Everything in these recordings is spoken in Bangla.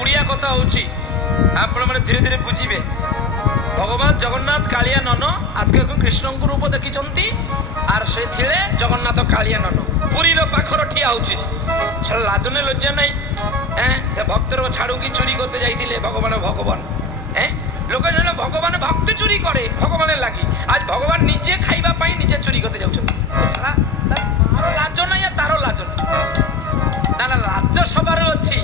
ଓଡ଼ିଆ କଥା ହେଉଛି ଆପଣମାନେ ଧୀରେ ଧୀରେ ବୁଝିବେ ଭଗବାନ ଜଗନ୍ନାଥ କାଳିଆ ନନ ଆଜିକାଲି କୃଷ୍ଣଙ୍କୁ ରୂପ ଦେଖିଛନ୍ତି আর সে ছিলে জগন্নাথ কালিয়া নন। পুরীর পাখর ঠিয়া হচ্ছে সে। লাজনে লজ্জা নাই? হ্যাঁ? ভক্তর ছাড়ুকি চুরি করতে যাইলে ভগবান ভগবান। হ্যাঁ? লোকে জানো ভগবান ভক্ত চুরি করে, ভগবানের লাগি। আজ ভগবান নিজে খাইবা পাই নিজে চুরি করতে যাচ্ছেন। ছাড়া লাজ নাই আর তারও লাজ নাই না না লাজ সবার ଅଛି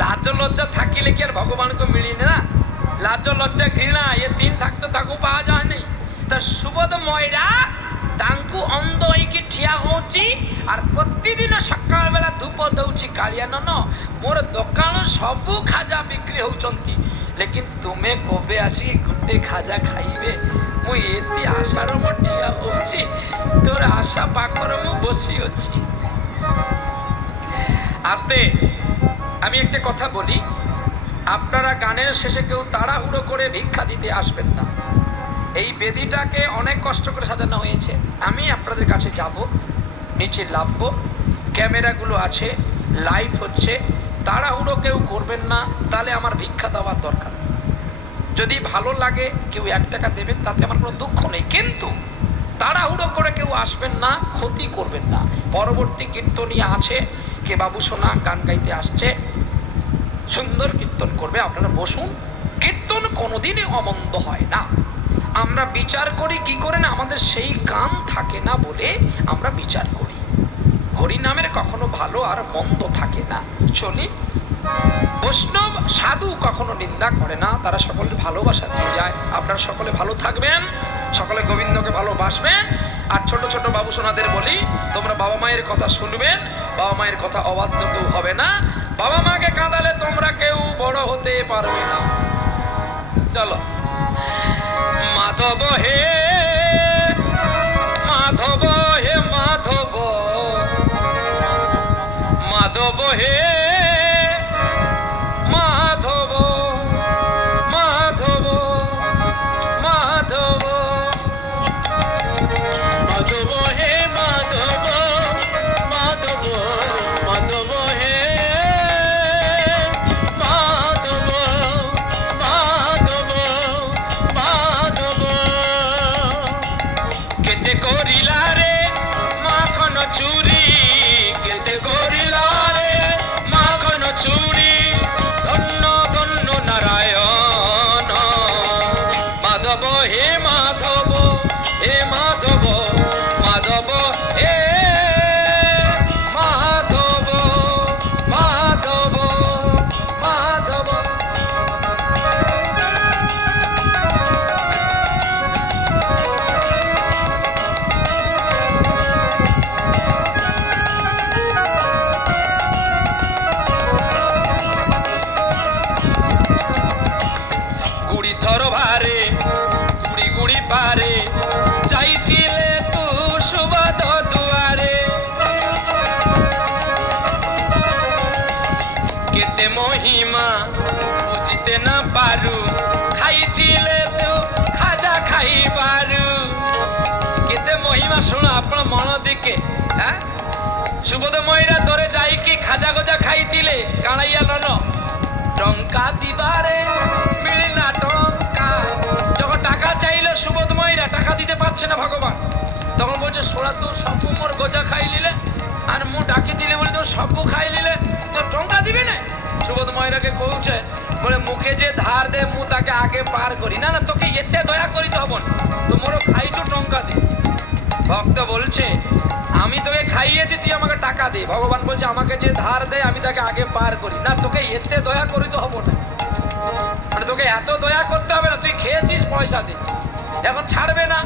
লাজ লজ্জা থাকিলে কি আর ভগবানকে মিলিনে না লাজ লজ্জা ঘৃণা ଏ ତିନି থাকতো ତାକୁ ପାଯାଏ ନାହିଁ ତ ସୁବୋଧ ମୟରା ତାଙ୍କୁ ଅନ୍ଧ ହେଇକି ଠିଆ ହଉଛି আর ପ୍ରତିଦିନ ସକାଳ ବେଳା ଧୂପ ଦଉଛି କାଳିଆ ନନ ମୋର ଦୋକାନ ସବୁ ଖାଜା ବିକ୍ରି ହଉଛନ୍ତି ଲେକିନ ତୁମେ କବେ ଆସି ଗୋଟେ ଖାଜା ଖାଇବେ ମୁଁ ଏତେ ଆଶାର ମୁଁ ଠିଆ ହଉଛି তোর আশা পাখর ମୁଁ বসি ଅଛି আস্তে আমি একটা কথা বলি, আপনারা গানের শেষে কেউ তাড়াহুড়ো করে ভিক্ষা দিতে আসবেন না। এই বেদিটাকে অনেক কষ্ট করে সাজানো হয়েছে। আমি আপনাদের কাছে যাব, নিচে লাভবো ক্যামেরাগুলো আছে লাইভ হচ্ছে, তাড়াহুড়ো কেউ করবেন না, তাহলে আমার ভিক্ষা দেওয়ার দরকার। যদি ভালো লাগে, কেউ এক টাকা দেবেন, তাতে আমার কোনো দুঃখ নেই। কিন্তু তাড়াহুড়ো করে কেউ আসবেন না, ক্ষতি করবেন না। পরবর্তী কীর্তনীয় আছে কে বাবু সোনা গান গাইতে আসছে। সুন্দর কীর্তন করবে, আপনারা বসুন। কীর্তন কোনোদিনই অমন্দ হয় না। আমরা বিচার করি, কি করে না আমাদের সেই গান থাকে না বলে আমরা বিচার করি। হরিনামের কখনো ভালো আর মন্দ থাকে না। চলি। বৈষ্ণব, সাধু কখনো নিন্দা করে না, তারা সকলের ভালোবাসা দিয়ে যায়। আপনারা সকলে ভালো থাকবেন, সকলে গোবিন্দকে ভালোবাসবেন। আর ছোট ছোট বাবু সোনাদের বলি, তোমরা বাবা মায়ের কথা শুনবেন, বাবা মায়ের কথা অবাধ্য কেউ হবে না। বাবা মাকে কাঁদালে তোমরা কেউ বড় হতে পারবে না। চলো। মাধব হে মাধব হে, মাধব। মাধব হে এতে মহিমা বুঝিতে না পারু, খাইছিলে তু খাজা খাই পারু কেতে মহিমা শুণ আপনার মন দিকে হ্যাঁ? সুবোধ মহিরা তোরে যাইকি খাজা গজা খাইছিলে কাড়াইয়া নন টঙ্কা দিবারে, মিলিলা টঙ্কা। যখন টাকা চাইলে সুবোধ মহিরা টাকা দিতে পারছে না ভগবান। তখন বলছে সোরা তোর সব মোর গজা খাইলিলে, আর মু ডাকি দিলে বলে তোর সব খাই ময়রাকে কৌছে বলে মুখে যে ধার দে, মু তাকে আগে পার করি। না না, তোকে এতে দয়া করিতে হব না। তো মোর খাইছো টঙ্কা দি। ভক্ত বলছে, আমি তোকে খাইয়েছি, তুই আমাকে টাকা দে। ভগবান বলছে, আমাকে যে ধার দে, আমি তাকে আগে পার করি। না, তোকে এতে দয়া করিতে হব না। মানে তোকে এত দয়া করতে হবে না, তুই খেয়েছিস পয়সা দে। এখন ছাড়বে না।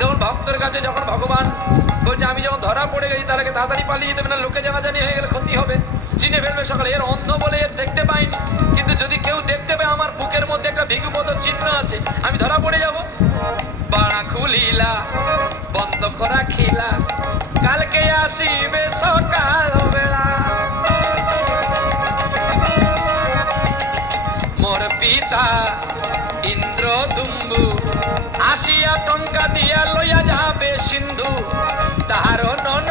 যখন ভক্তের কাছে যখন ভগবান বলছে, আমি যখন ধরা পড়ে গেছি তাহলে তাড়াতাড়ি পালিয়ে দেবে না লোকে জানাজানি হয়ে গেলে ক্ষতি হবে। চিনে ফেলবে সকালে। এর অন্ধ বলে এর দেখতে পাইনি। কিন্তু যদি কেউ দেখতে পায়, আমার বুকের মধ্যে একটা ভিগুপত চিহ্ন আছে, আমি ধরা পড়ে যাব। বাড়া খুলিলা, বন্ধ করা খিলা, কালকে আসিবে সকাল বেলা মোর পিতা ইন্দ্র দুম্বু আসিয়া টঙ্কা দিয়া লইয়া যাবে সিন্ধু। তাহার নন